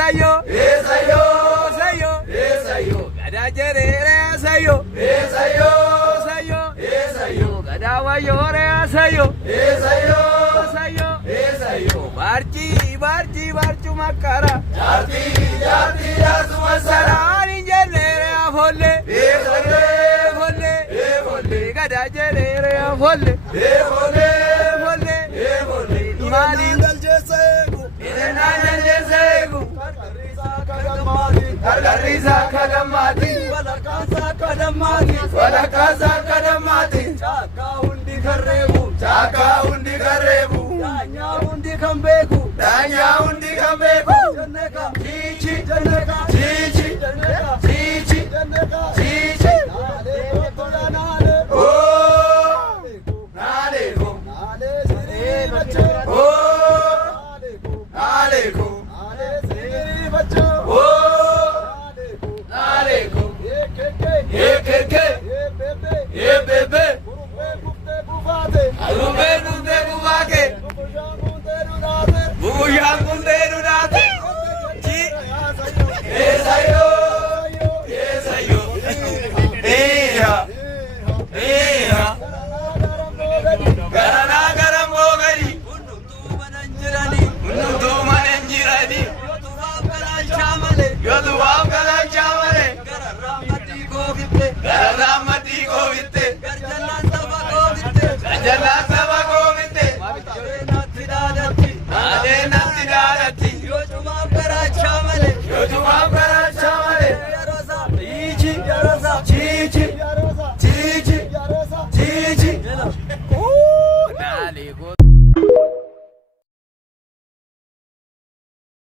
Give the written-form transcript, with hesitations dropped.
sayo, sayo, sayo, sayo, kada jerere sayo, sayo, sayo, sayo, kada wayore sayo, sayo, sayo, sayo. barchi, barchi, barchu makara, Jati, jati, jatu masara. sarani jerere folle, Folle, folle, folle, kada jerere folle, folle, folle, folle. mali Dal jesegu, irena jesegu, gargarisa kadamati, wala kaza kadamati. Chaka undi karebu, danya undi kambeku, chichi, chichi, chichi, chichi. Oh, naleko, oh, naleko, oh, naleko. Ye bebe, arumbe nunde bubake, buya nunde nunate. Yes ayo, yes ayo. Eha, eha. Garana garam mogari, undu mananjirani. Yodu am galan chamale, garamati ko vitte, jalla sava ko vitte. Ade natti darati, yodu am galan chamale. Chichi, chichi, chichi. dale go.